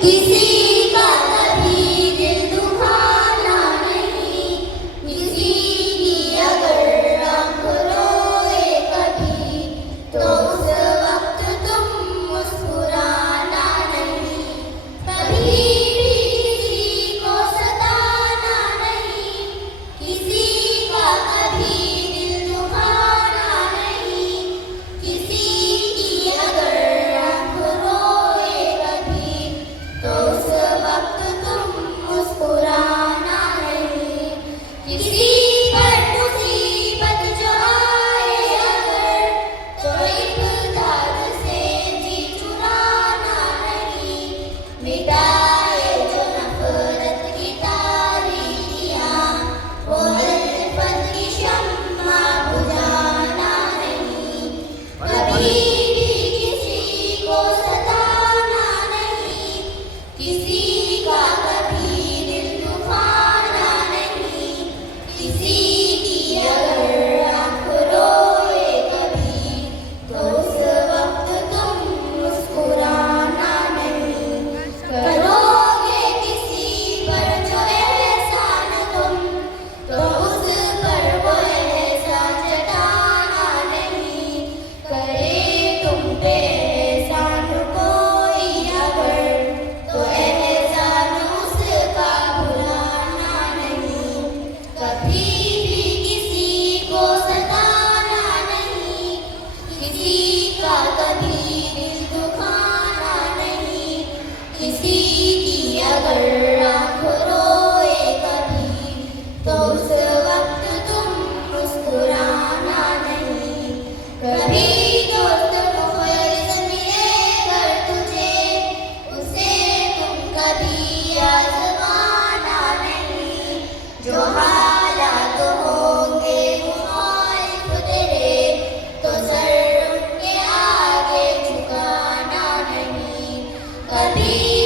किसी का कभी दिल दुखाना नहीं, किसी की अगर आँख रोए कभी, तो उस वक्त तुम मुस्कुराना नहीं। कभी भी किसी को सताना नहीं, किसी का कभी दिल दुखाना नहीं, किसी की अगर आँख रोए कभी, तो उस वक्त तुम मुस्कुराना नहीं। किसी पर मुसीबत जो आए अगर, तो इब्तिदा से जी चुराना नहीं। मिटाए जो नफरत की तारीकियाँ, वो उल्फत की शम्मा बुझाना नहीं। कभी भी किसी को सताना नहीं, किसी का कभी दिल दुखाना नहीं, किसी की अगर आँख रोए कभी, तो उस वक्त तुम मुस्कुराना नहीं। करोगे किसी पर जो एहसान तुम, तो उस पर वो एहसान जताना नहीं। करे तुम पे एहसान कोई अगर, तो एहसान उसका भुलाना नहीं। कभी भी किसी को सताना नहीं, किसी का कभी दिल दुखाना नहीं, किसी की अगर आँख रोए कभी, तो उस वक्त तुम मुस्कुराना नहीं। कभी दोस्त मुखलिस मिले अगर तुझे, उसे तुम कभी आज़माना नहीं। जो हालात होंगे मुखालिफ तेरे, तो सर उनके आगे झुकाना नहीं। कभी